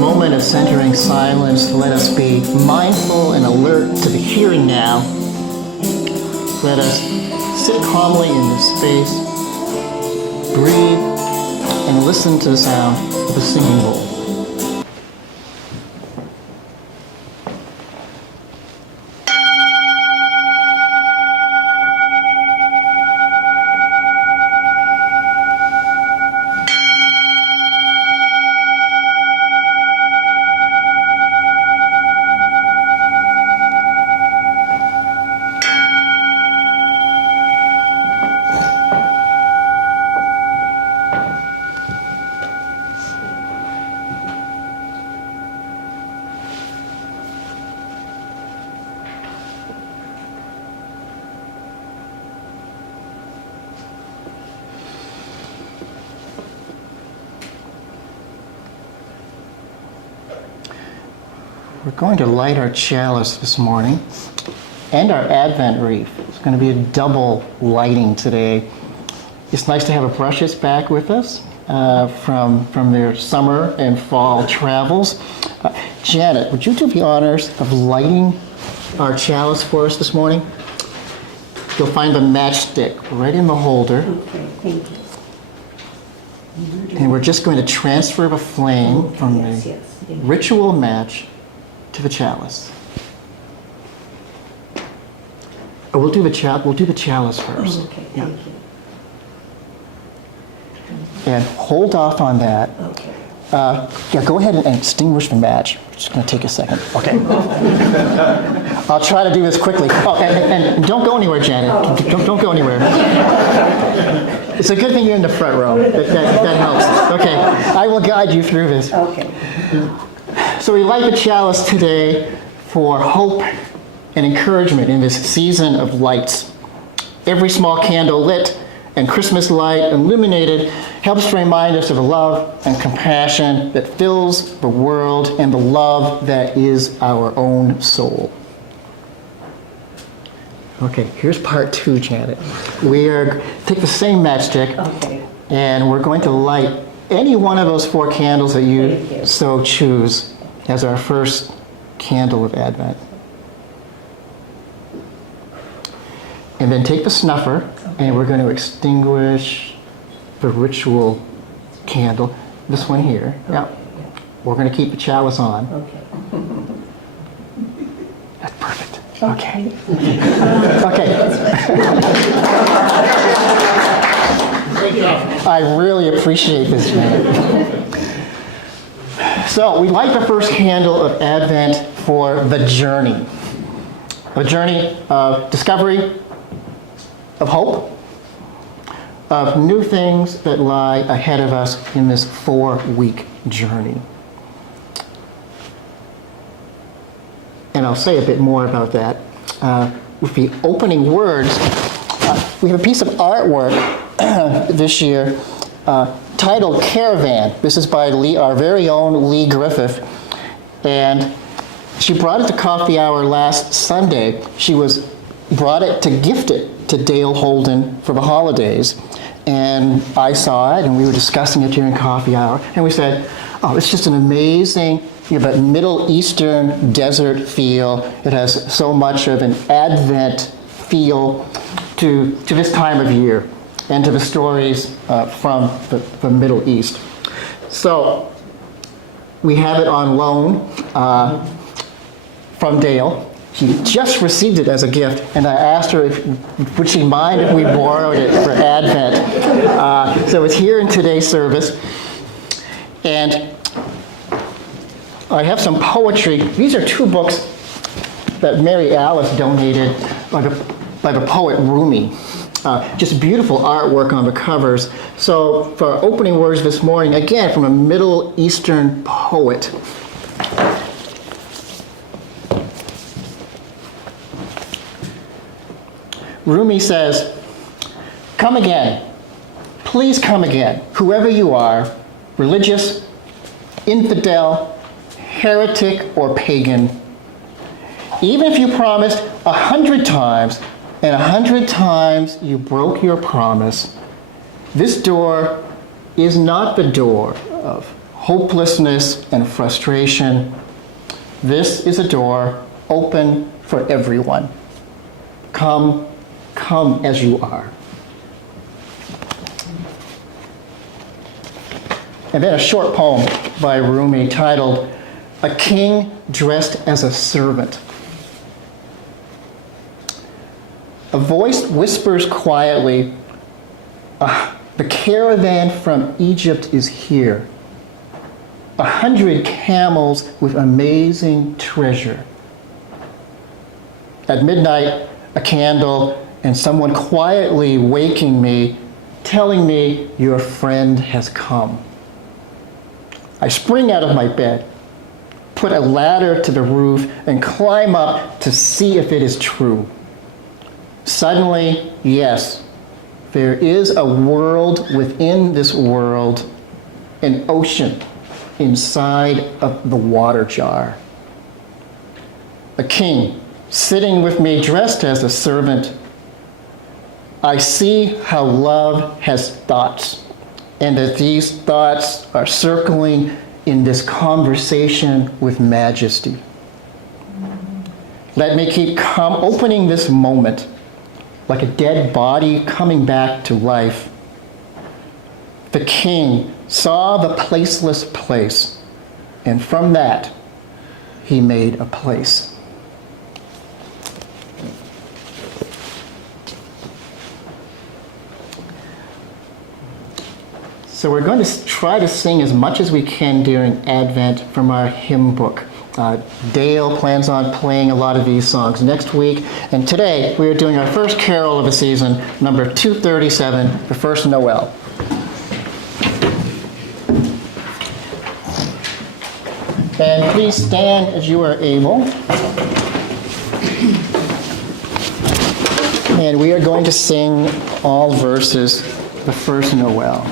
Moment of centering silence, let us be mindful and alert to the here and now. Let us sit calmly in this space, breathe, and listen to the sound of a singing bowl. We're going to light our chalice this morning and our Advent wreath. It's going to be a double lighting today. It's nice to have our brushes back with us from their summer and fall travels. Janet, would you do the honors of lighting our chalice for us this morning? You'll find the matchstick right in the holder. Okay, thank you. And we're just going to transfer the flame from the ritual match to the chalice. Oh, we'll do the chalice first. Okay, thank you. And hold off on that. Okay. Yeah, go ahead and extinguish the match. It's just going to take a second. Okay. I'll try to do this quickly. Oh, and don't go anywhere, Janet. Oh, okay. Don't go anywhere. It's a good thing you're in the front row. That helps. Okay. I will guide you through this. Okay. So we light the chalice today for hope and encouragement in this season of lights. Every small candle lit and Christmas light illuminated helps to remind us of the love and compassion that fills the world and the love that is our own soul. Okay, here's part 2, Janet. We are take the same matchstick, Okay. and we're going to light any one of those 4 candles that you so choose as our first candle of Advent. And then take the snuffer, and we're going to extinguish the ritual candle. This one here. Yeah. We're going to keep the chalice on. Okay. That's perfect. Okay. I really appreciate this, Janet. So we light the first candle of Advent for the journey. A journey of discovery, of hope, of new things that lie ahead of us in this 4-week journey. And I'll say a bit more about that. With the opening words, we have a piece of artwork this year titled Caravan. This is by our very own Lee Griffith. And she brought it to coffee hour last Sunday. She brought it to gift it to Dale Holden for the holidays. And I saw it, and we were discussing it during coffee hour. And we said, oh, it's just an amazing, that Middle Eastern desert feel. It has so much of an Advent feel to this time of year and to the stories from the Middle East. So we have it on loan from Dale. She just received it as a gift, and I asked her would she mind if we borrowed it for Advent. So it's here in today's service. And I have some poetry. These are 2 books that Mary Alice donated by the poet Rumi. Just beautiful artwork on the covers. So for our opening words this morning, again, from a Middle Eastern poet. Rumi says, "Come again, please come again, whoever you are, religious, infidel, heretic, or pagan. Even if you promised 100 times, and 100 times you broke your promise, this door is not the door of hopelessness and frustration. This is a door open for everyone. Come, come as you are. And then a short poem by Rumi titled, A King Dressed as a Servant. A voice whispers quietly, the caravan from Egypt is here. 100 camels with amazing treasure. At midnight, a candle and someone quietly waking me, telling me your friend has come. I spring out of my bed, put a ladder to the roof, and climb up to see if it is true. Suddenly, yes, there is a world within this world, an ocean inside of the water jar. A king sitting with me dressed as a servant. I see how love has thoughts, and that these thoughts are circling in this conversation with majesty. Let me keep opening this moment like a dead body coming back to life. The king saw the placeless place, and from that, he made a place. So we're going to try to sing as much as we can during Advent from our hymn book. Dale plans on playing a lot of these songs next week. And today we are doing our first carol of the season, number 237, the first Nowell. And please stand as you are able. And we are going to sing all verses, the first Nowell.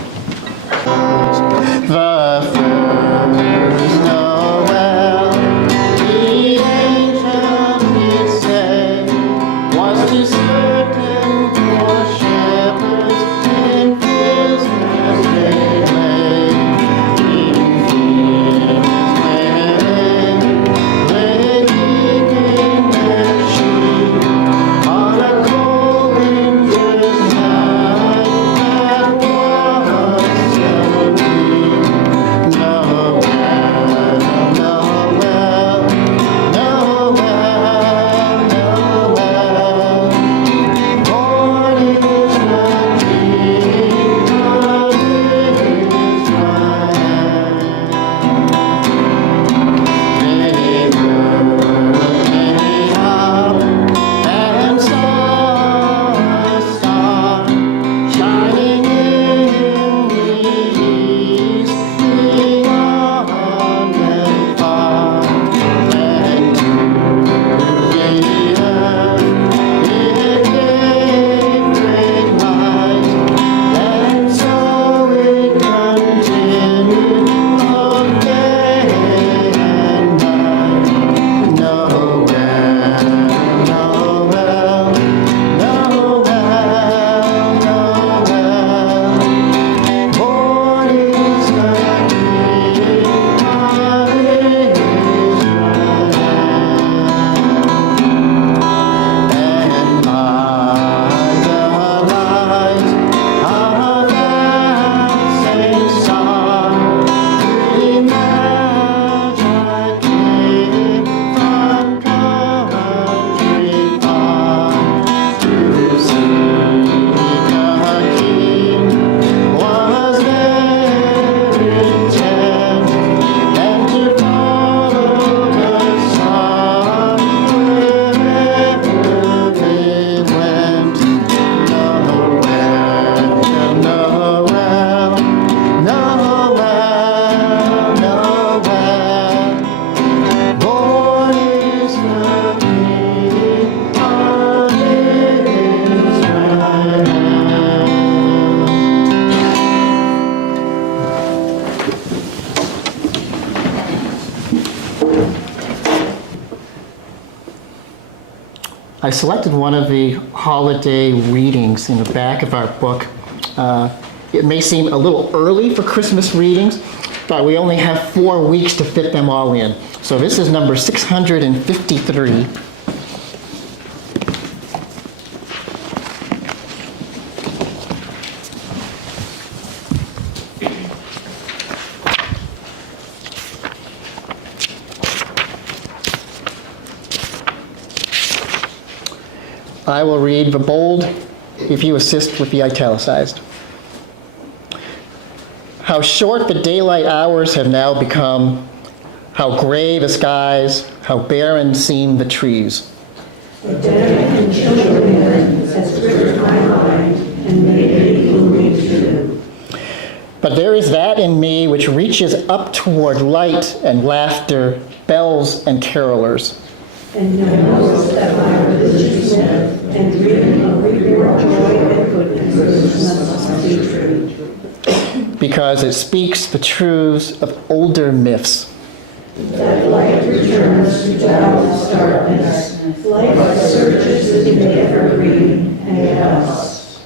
The first Nowell, the angel did say, was to certain poor shepherds in fields as they lay. In fields where they keeping their sheep on a cold winter's night that was. I selected one of the holiday readings in the back of our book. It may seem a little early for Christmas readings, but we only have 4 weeks to fit them all in. So this is number 653. I will read the bold if you assist with the italicized. How short the daylight hours have now become, how gray the skies, how barren seem the trees. The dead and children has gripped my mind and made it gloomy too. But there is that in me which reaches up toward light and laughter, bells and carolers. And knows that my religious life and dreaming of your joy and goodness must be true. Because it speaks the truths of older myths. That light returns to boundless darkness, light that surges in the evergreen and us.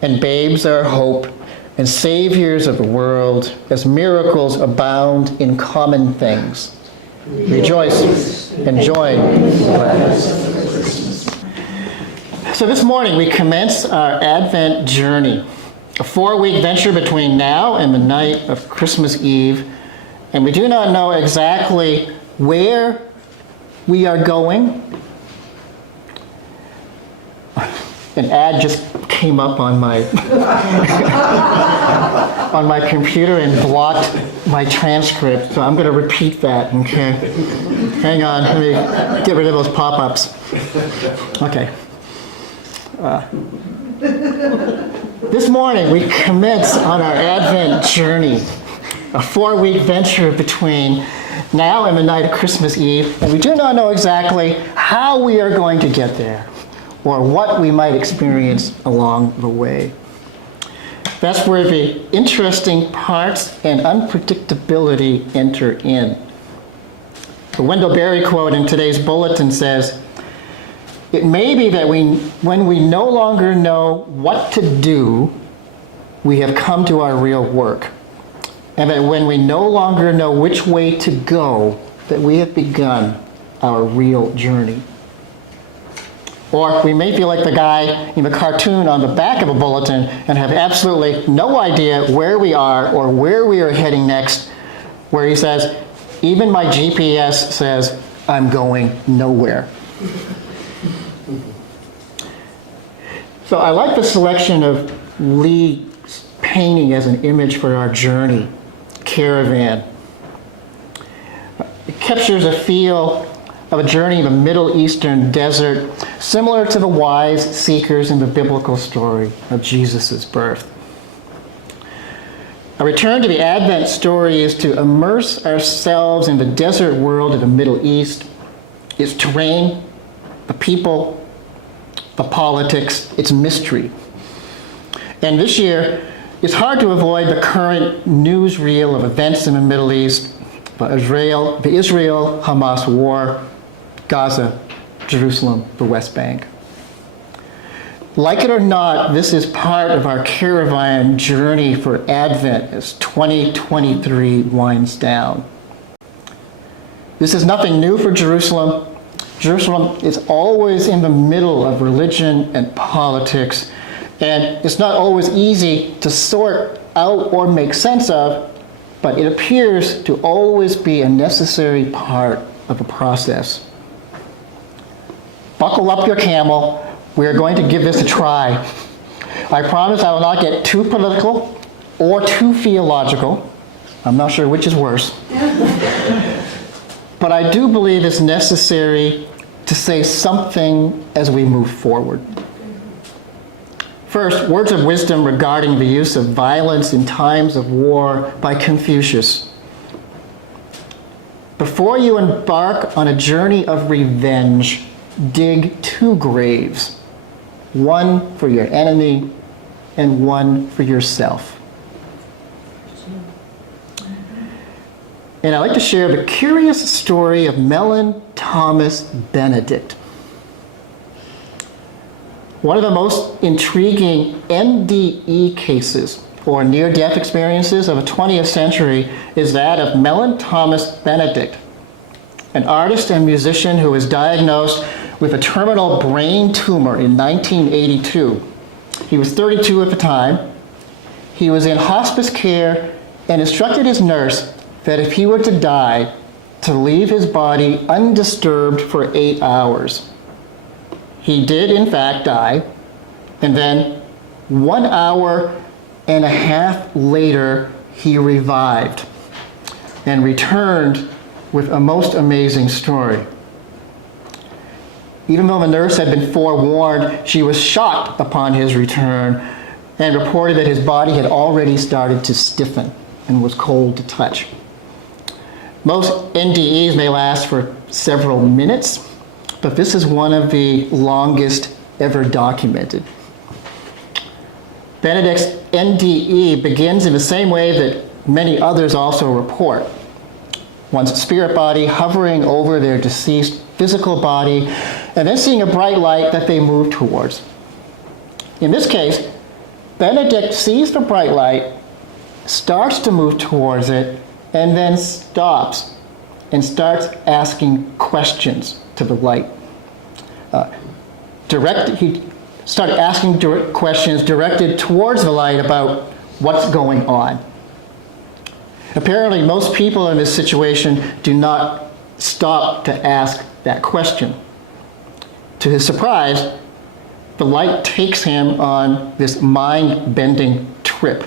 And babes are hope, and saviors of the world, as miracles abound in common things. Rejoice and join in gladness. So this morning we commence our Advent journey, a 4-week venture between now and the night of Christmas Eve, and we do not know exactly where we are going. An ad just came up on my on my computer and blocked my transcript, so I'm going to repeat that. Okay, hang on, let me get rid of those pop-ups. Okay. This morning we commence on our Advent journey, a 4-week venture between now and the night of Christmas Eve, and we do not know exactly how we are going to get there or what we might experience along the way. That's where the interesting parts and unpredictability enter in. The Wendell Berry quote in today's bulletin says, "It may be that when we no longer know what to do, we have come to our real work. And that when we no longer know which way to go, that we have begun our real journey." Or we may feel like the guy in the cartoon on the back of a bulletin and have absolutely no idea where we are or where we are heading next, where he says, "Even my GPS says I'm going nowhere." So I like the selection of Lee's painting as an image for our journey, Caravan. It captures a feel of a journey in the Middle Eastern desert, similar to the wise seekers in the biblical story of Jesus' birth. A return to the Advent story is to immerse ourselves in the desert world of the Middle East, its terrain, the people, the politics, its mystery. And this year, it's hard to avoid the current newsreel of events in the Middle East, the Israel-Hamas war, Gaza, Jerusalem, the West Bank. Like it or not, this is part of our Caravan journey for Advent as 2023 winds down. This is nothing new for Jerusalem. Jerusalem is always in the middle of religion and politics, and it's not always easy to sort out or make sense of, but it appears to always be a necessary part of the process. Buckle up your camel. We are going to give this a try. I promise I will not get too political or too theological. I'm not sure which is worse. But I do believe it's necessary to say something as we move forward. First, words of wisdom regarding the use of violence in times of war by Confucius. Before you embark on a journey of revenge, dig 2 graves, one for your enemy and one for yourself. And I'd like to share the curious story of Mellon Thomas Benedict. One of the most intriguing NDE cases, or near-death experiences, of the 20th century is that of Mellon Thomas Benedict, an artist and musician who was diagnosed with a terminal brain tumor in 1982. He was 32 at the time. He was in hospice care and instructed his nurse that if he were to die, to leave his body undisturbed for 8 hours. He did, in fact, die, and then 1 hour and a half later, he revived and returned with a most amazing story. Even though the nurse had been forewarned, she was shocked upon his return and reported that his body had already started to stiffen and was cold to touch. Most NDEs may last for several minutes, but this is one of the longest ever documented. Benedict's NDE begins in the same way that many others also report. One's spirit body hovering over their deceased physical body, and then seeing a bright light that they move towards. In this case, Benedict sees the bright light, starts to move towards it, and then stops and starts asking questions to the light. He started asking direct questions directed towards the light about what's going on. Apparently, most people in this situation do not stop to ask that question. To his surprise, the light takes him on this mind-bending trip,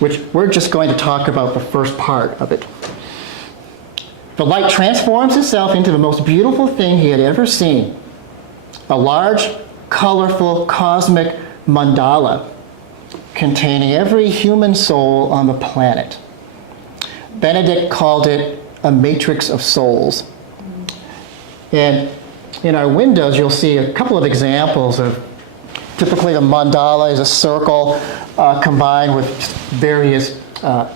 which we're just going to talk about the first part of it. The light transforms itself into the most beautiful thing he had ever seen, a large, colorful, cosmic mandala containing every human soul on the planet. Benedict called it a matrix of souls. And in our windows, you'll see a couple of examples of, typically the mandala is a circle combined with various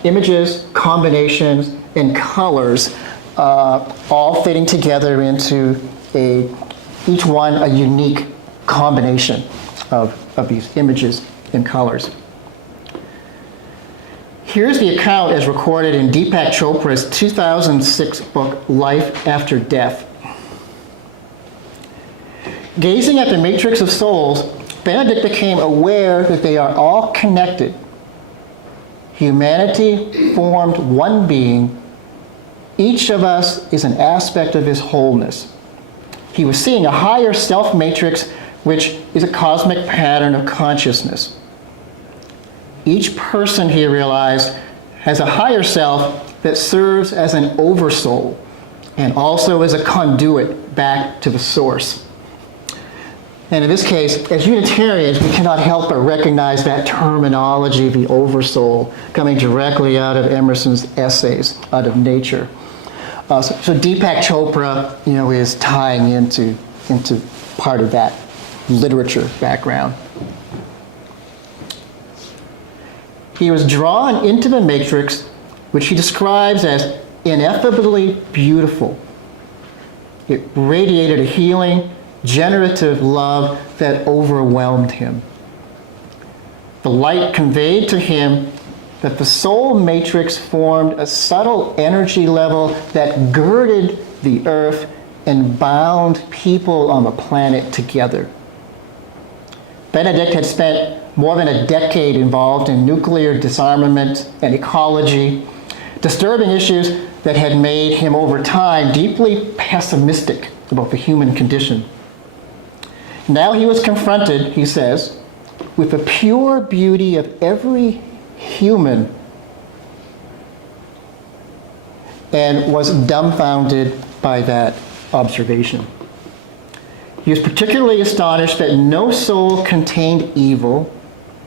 images, combinations, and colors, all fitting together into each one a unique combination of these images and colors. Here's the account as recorded in Deepak Chopra's 2006 book, Life After Death. Gazing at the matrix of souls, Benedict became aware that they are all connected. Humanity formed one being. Each of us is an aspect of his wholeness. He was seeing a higher self matrix, which is a cosmic pattern of consciousness. Each person, he realized, has a higher self that serves as an oversoul and also as a conduit back to the source. And in this case, as Unitarians, we cannot help but recognize that terminology, the oversoul, coming directly out of Emerson's essays, out of nature. So Deepak Chopra, is tying into part of that literature background. He was drawn into the matrix, which he describes as ineffably beautiful. It radiated a healing, generative love that overwhelmed him. The light conveyed to him that the soul matrix formed a subtle energy level that girded the earth and bound people on the planet together. Benedict had spent more than a decade involved in nuclear disarmament and ecology, disturbing issues that had made him over time deeply pessimistic about the human condition. Now he was confronted, he says, with the pure beauty of every human, and was dumbfounded by that observation. He was particularly astonished that no soul contained evil,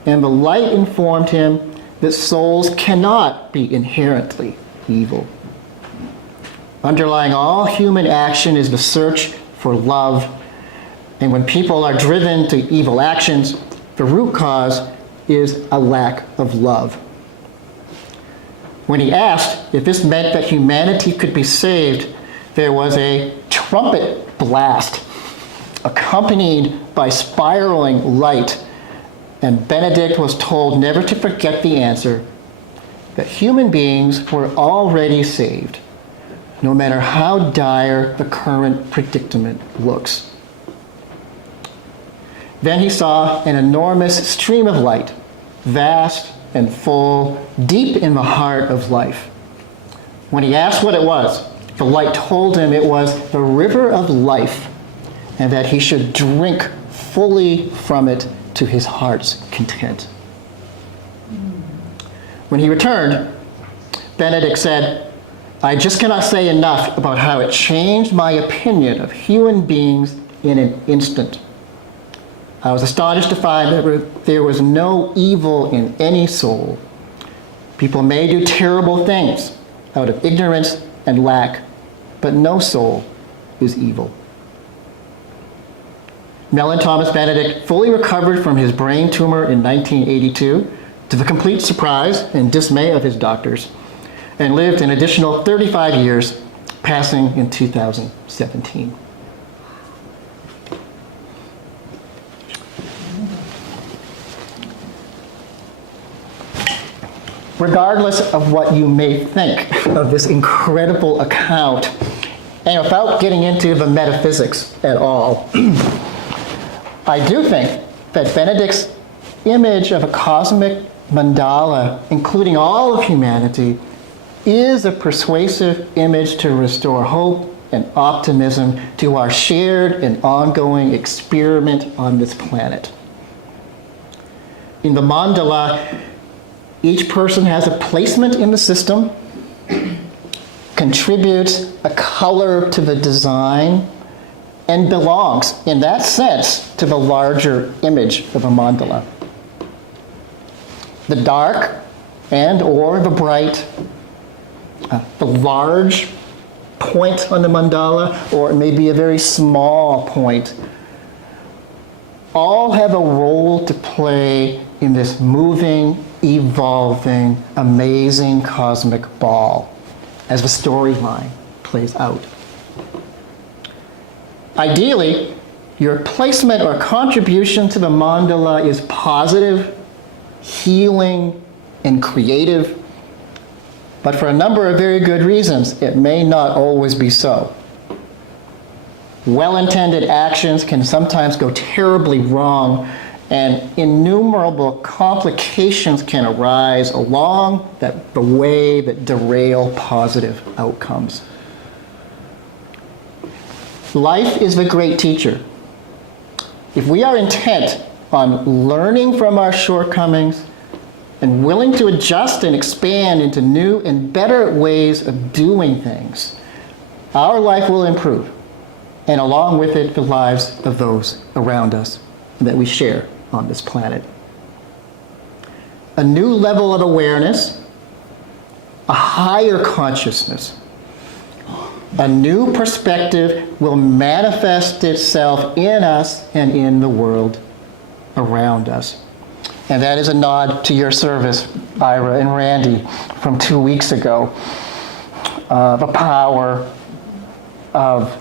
and the light informed him that souls cannot be inherently evil. Underlying all human action is the search for love, and when people are driven to evil actions, the root cause is a lack of love. When he asked if this meant that humanity could be saved, there was a trumpet blast accompanied by spiraling light, and Benedict was told never to forget the answer, that human beings were already saved, no matter how dire the current predicament looks. Then he saw an enormous stream of light, vast and full, deep in the heart of life. When he asked what it was, the light told him it was the river of life, and that he should drink fully from it to his heart's content. When he returned, Benedict said, "I just cannot say enough about how it changed my opinion of human beings in an instant. I was astonished to find that there was no evil in any soul. People may do terrible things out of ignorance and lack, but no soul is evil." Mellon Thomas Benedict fully recovered from his brain tumor in 1982, to the complete surprise and dismay of his doctors, and lived an additional 35 years, passing in 2017. Regardless of what you may think of this incredible account, and without getting into the metaphysics at all, I do think that Benedict's image of a cosmic mandala, including all of humanity, is a persuasive image to restore hope and optimism to our shared and ongoing experiment on this planet. In the mandala, each person has a placement in the system, contributes a color to the design, and belongs, in that sense, to the larger image of a mandala. The dark and or the bright, the large point on the mandala, or maybe a very small point, all have a role to play in this moving, evolving, amazing cosmic ball as the storyline plays out. Ideally, your placement or contribution to the mandala is positive, healing, and creative, but for a number of very good reasons, it may not always be so. Well-intended actions can sometimes go terribly wrong, and innumerable complications can arise along the way that derail positive outcomes. Life is the great teacher. If we are intent on learning from our shortcomings and willing to adjust and expand into new and better ways of doing things, our life will improve, and along with it, the lives of those around us that we share on this planet. A new level of awareness, a higher consciousness, a new perspective will manifest itself in us and in the world around us. And that is a nod to your service, Ira and Randy, from 2 weeks ago. The power of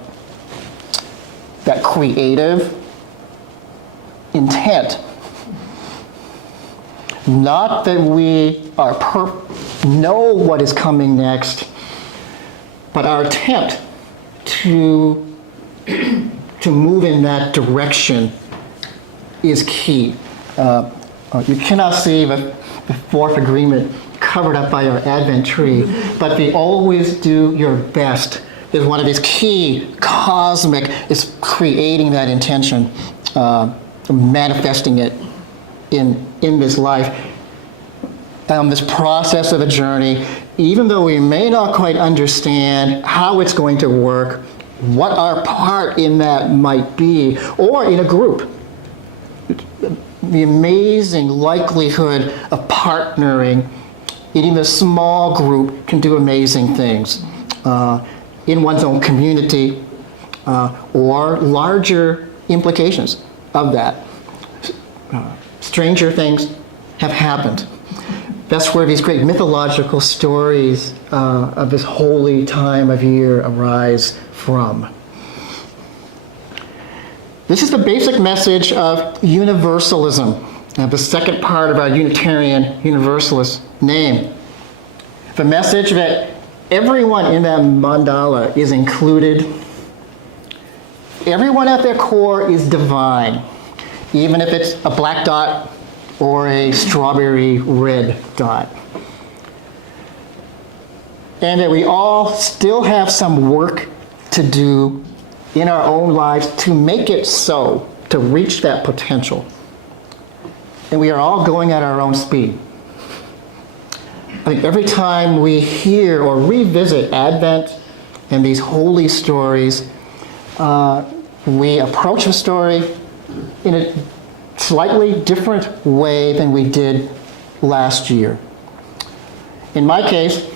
that creative intent. Not that we know what is coming next, but our attempt to move in that direction is key. You cannot see the fourth agreement covered up by our Advent tree, but the always do your best is one of these key cosmic, is creating that intention, manifesting it in this life. This process of a journey, even though we may not quite understand how it's going to work, what our part in that might be, or in a group, the amazing likelihood of partnering, even a small group can do amazing things in one's own community, or larger implications of that. Stranger things have happened. That's where these great mythological stories of this holy time of year arise from. This is the basic message of universalism, the second part of our Unitarian Universalist name. The message that everyone in that mandala is included. Everyone at their core is divine, even if it's a black dot or a strawberry red dot. And that we all still have some work to do in our own lives to make it so, to reach that potential. And we are all going at our own speed. I think every time we hear or revisit Advent and these holy stories, we approach the story in a slightly different way than we did last year. In my case,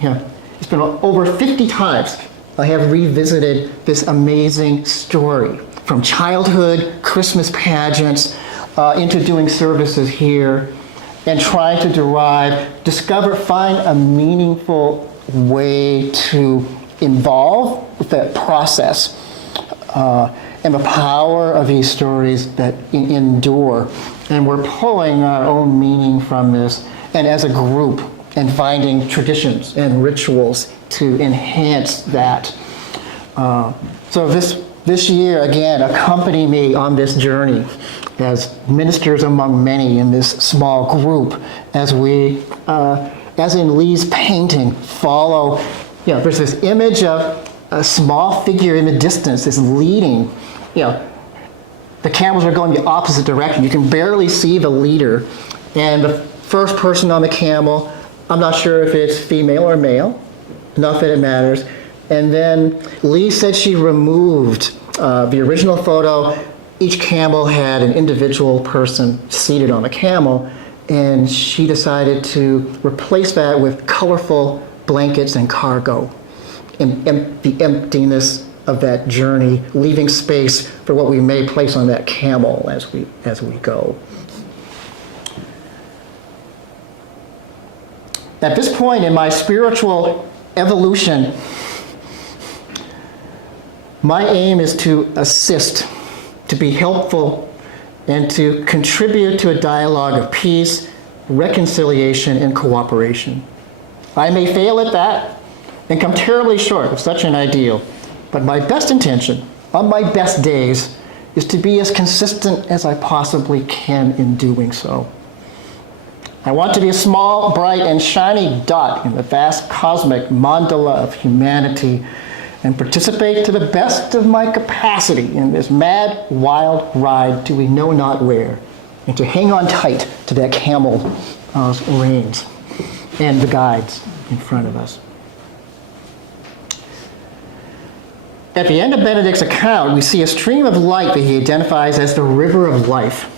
it's been over 50 times I have revisited this amazing story, from childhood, Christmas pageants, into doing services here, and trying to discover, find a meaningful way to involve that process and the power of these stories that endure. And we're pulling our own meaning from this, and as a group, and finding traditions and rituals to enhance that. So this year, again, accompany me on this journey as ministers among many in this small group, as we, as in Lee's painting, follow, there's this image of a small figure in the distance is leading, the camels are going the opposite direction. You can barely see the leader, and the first person on the camel, I'm not sure if it's female or male, not that it matters. And then Lee said she removed the original photo. Each camel had an individual person seated on a camel, and she decided to replace that with colorful blankets and cargo, and the emptiness of that journey, leaving space for what we may place on that camel as we go. At this point in my spiritual evolution, my aim is to assist, to be helpful, and to contribute to a dialogue of peace, reconciliation, and cooperation. I may fail at that and come terribly short of such an ideal, but my best intention, on my best days, is to be as consistent as I possibly can in doing so. I want to be a small, bright, and shiny dot in the vast cosmic mandala of humanity, and participate to the best of my capacity in this mad, wild ride to we know not where, and to hang on tight to that camel's reins and the guides in front of us. At the end of Benedict's account, we see a stream of light that he identifies as the river of life.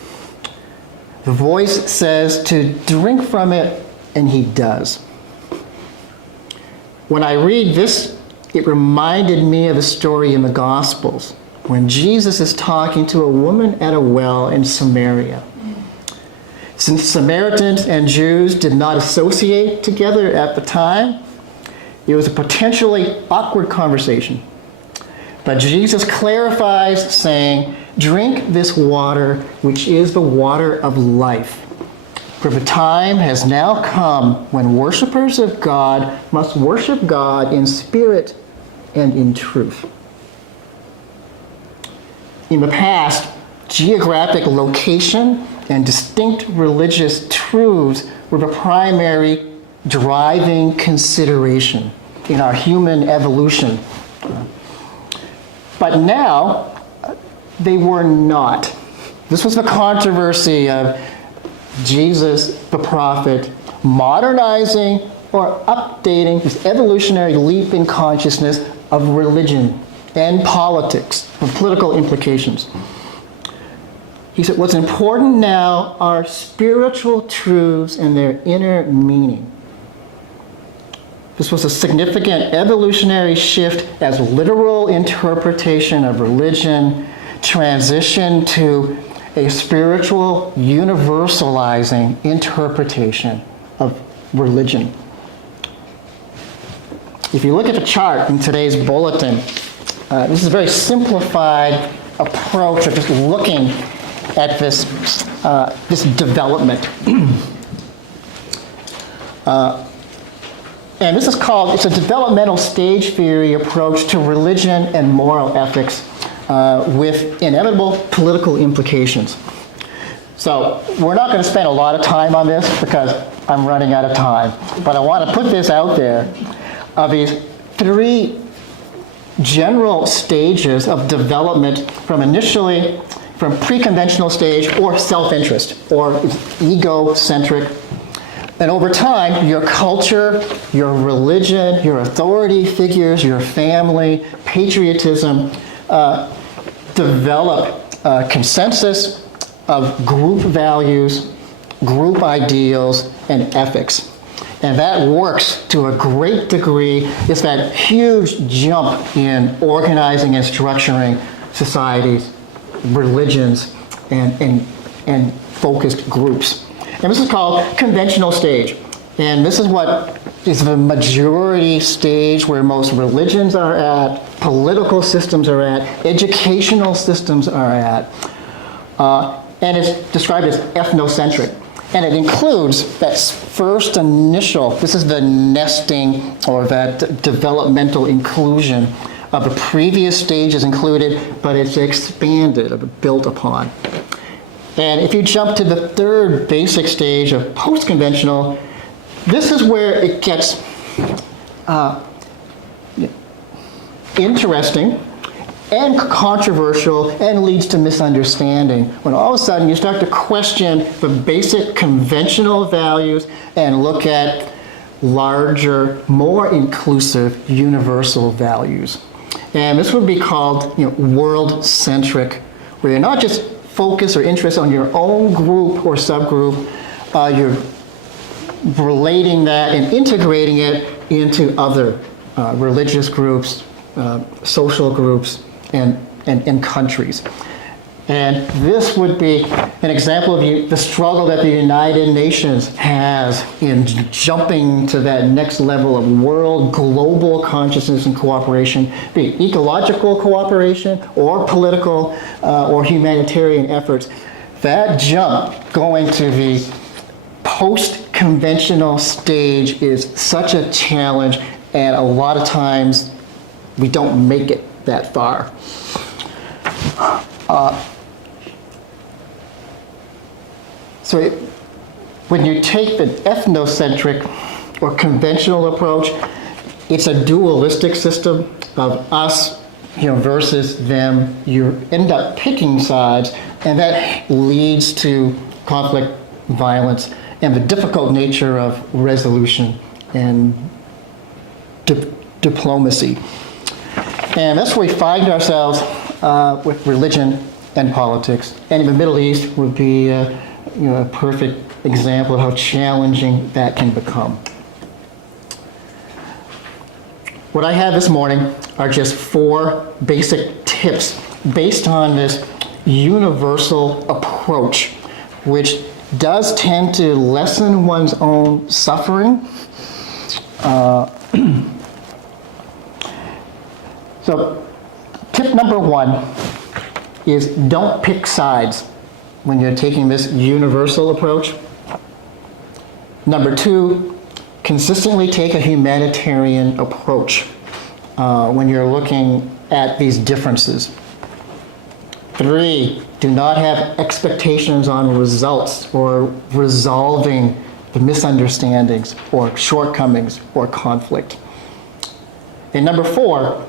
The voice says to drink from it, and he does. When I read this, it reminded me of a story in the Gospels when Jesus is talking to a woman at a well in Samaria. Since Samaritans and Jews did not associate together at the time, it was a potentially awkward conversation. But Jesus clarifies, saying, "Drink this water, which is the water of life. For the time has now come when worshipers of God must worship God in spirit and in truth." In the past, geographic location and distinct religious truths were the primary driving consideration in our human evolution. But now, they were not. This was the controversy of Jesus, the prophet, modernizing or updating this evolutionary leap in consciousness of religion and politics, and political implications. He said, what's important now are spiritual truths and their inner meaning. This was a significant evolutionary shift as literal interpretation of religion transitioned to a spiritual universalizing interpretation of religion. If you look at the chart in today's bulletin, this is a very simplified approach of just looking at this, this development. And this is called, it's a developmental stage theory approach to religion and moral ethics with inevitable political implications. So we're not going to spend a lot of time on this because I'm running out of time, but I want to put this out there of these three general stages of development from pre-conventional stage or self-interest or egocentric. And over time, your culture, your religion, your authority figures, your family, patriotism, develop consensus of group values, group ideals, and ethics. And that works to a great degree. It's that huge jump in organizing and structuring societies, religions, and focused groups. And this is called conventional stage. And this is what is the majority stage where most religions are at, political systems are at, educational systems are at. And it's described as ethnocentric. And it includes that first initial, this is the nesting or that developmental inclusion of the previous stages included, but it's expanded or built upon. And if you jump to the third basic stage of post-conventional, this is where it gets interesting and controversial and leads to misunderstanding. When all of a sudden you start to question the basic conventional values and look at larger, more inclusive, universal values. And this would be called world-centric, where you're not just focused or interested on your own group or subgroup, you're relating that and integrating it into other religious groups, social groups, and countries. And this would be an example of the struggle that the United Nations has in jumping to that next level of world global consciousness and cooperation, be it ecological cooperation or political or humanitarian efforts. That jump going to the post-conventional stage is such a challenge, and a lot of times we don't make it that far. So when you take the ethnocentric or conventional approach, it's a dualistic system of us versus them. You end up picking sides, and that leads to conflict, violence, and the difficult nature of resolution and diplomacy. And that's where we find ourselves with religion and politics. And in the Middle East would be a perfect example of how challenging that can become. What I have this morning are just 4 basic tips based on this universal approach, which does tend to lessen one's own suffering. So tip number 1 is don't pick sides when you're taking this universal approach. Number 2, consistently take a humanitarian approach when you're looking at these differences. 3, do not have expectations on results or resolving the misunderstandings or shortcomings or conflict. And number 4,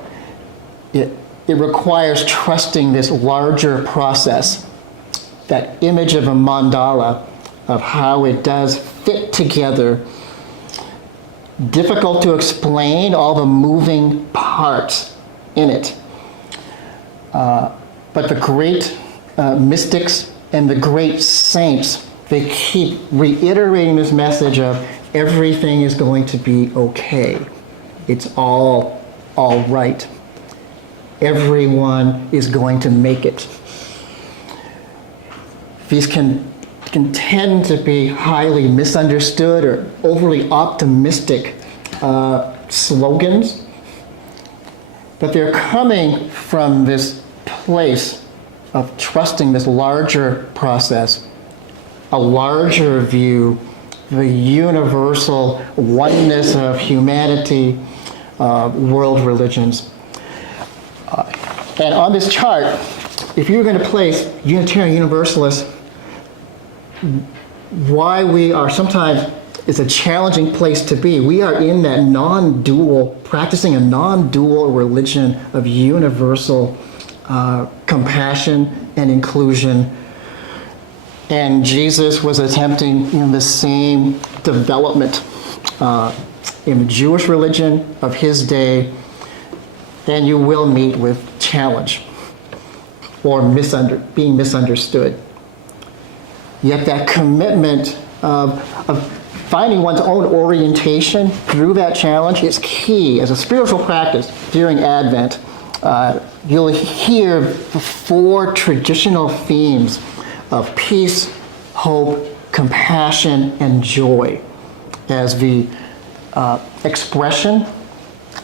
it requires trusting this larger process, that image of a mandala of how it does fit together. Difficult to explain all the moving parts in it. But the great mystics and the great saints, they keep reiterating this message of everything is going to be okay. It's all right. Everyone is going to make it. These can tend to be highly misunderstood or overly optimistic slogans, but they're coming from this place of trusting this larger process, a larger view, the universal oneness of humanity, world religions. And on this chart, if you were going to place Unitarian Universalists, why we are sometimes, it's a challenging place to be. We are in that non-dual, practicing a non-dual religion of universal compassion and inclusion. And Jesus was attempting the same development in the Jewish religion of his day, and you will meet with challenge or being misunderstood. Yet that commitment of finding one's own orientation through that challenge is key as a spiritual practice during Advent. You'll hear the 4 traditional themes of peace, hope, compassion, and joy as the expression,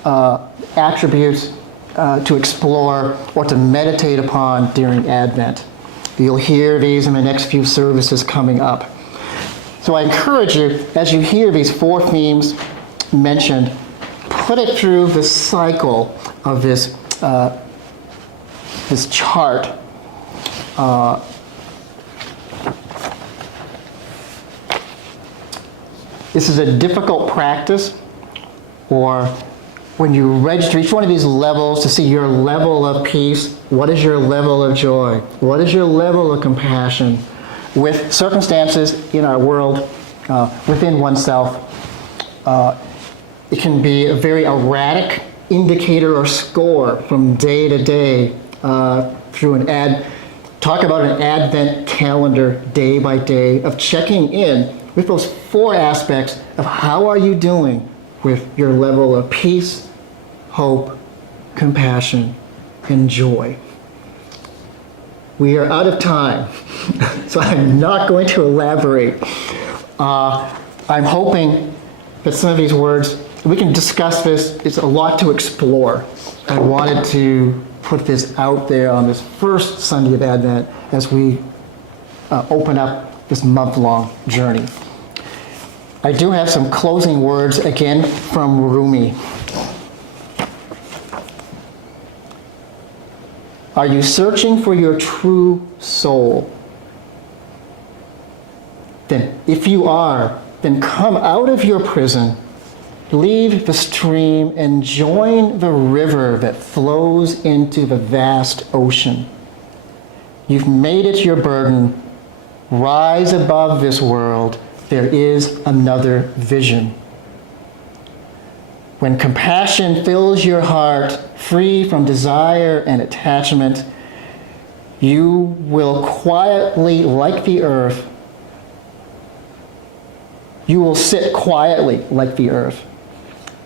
attributes to explore or to meditate upon during Advent. You'll hear these in the next few services coming up. So I encourage you, as you hear these 4 themes mentioned, put it through the cycle of this chart. This is a difficult practice, or when you register each one of these levels to see your level of peace, what is your level of joy? What is your level of compassion with circumstances in our world, within oneself? It can be a very erratic indicator or score from day to day through talk about an Advent calendar day by day of checking in with those 4 aspects of how are you doing with your level of peace, hope, compassion, and joy. We are out of time, so I'm not going to elaborate. I'm hoping that some of these words, we can discuss this. It's a lot to explore. I wanted to put this out there on this first Sunday of Advent as we open up this month-long journey. I do have some closing words again from Rumi. Are you searching for your true soul? Then, if you are, then come out of your prison, leave the stream, and join the river that flows into the vast ocean. You've made it your burden. Rise above this world. There is another vision. When compassion fills your heart, free from desire and attachment, you will quietly, like the earth, you will sit quietly like the earth.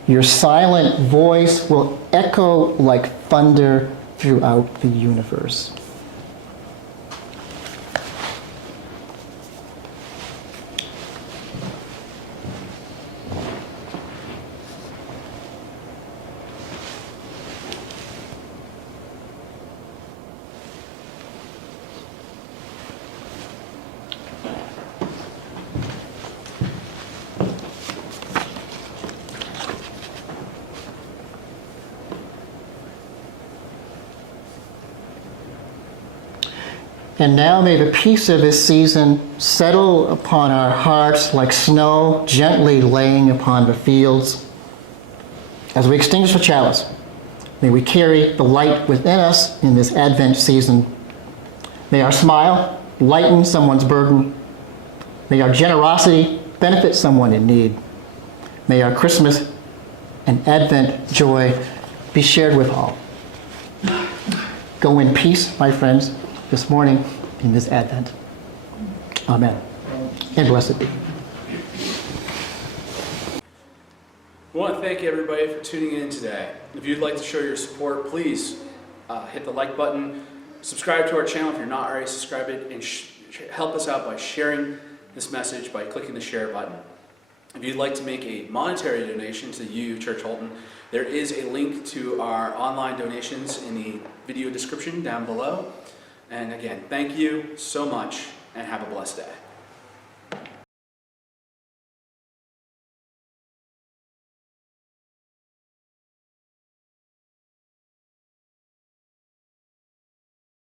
Your silent voice will echo like thunder throughout the universe. And now may the peace of this season settle upon our hearts like snow gently laying upon the fields. As we extinguish the chalice, may we carry the light within us in this Advent season. May our smile lighten someone's burden. May our generosity benefit someone in need. May our Christmas and Advent joy be shared with all. Go in peace, my friends, this morning in this Advent. Amen. And blessed be. We want to thank everybody for tuning in today. If you'd like to show your support, please hit the like button, subscribe to our channel if you're not already subscribed, and help us out by sharing this message by clicking the share button. If you'd like to make a monetary donation to you, Church Holton, there is a link to our online donations in the video description down below. And again, thank you so much and have a blessed day.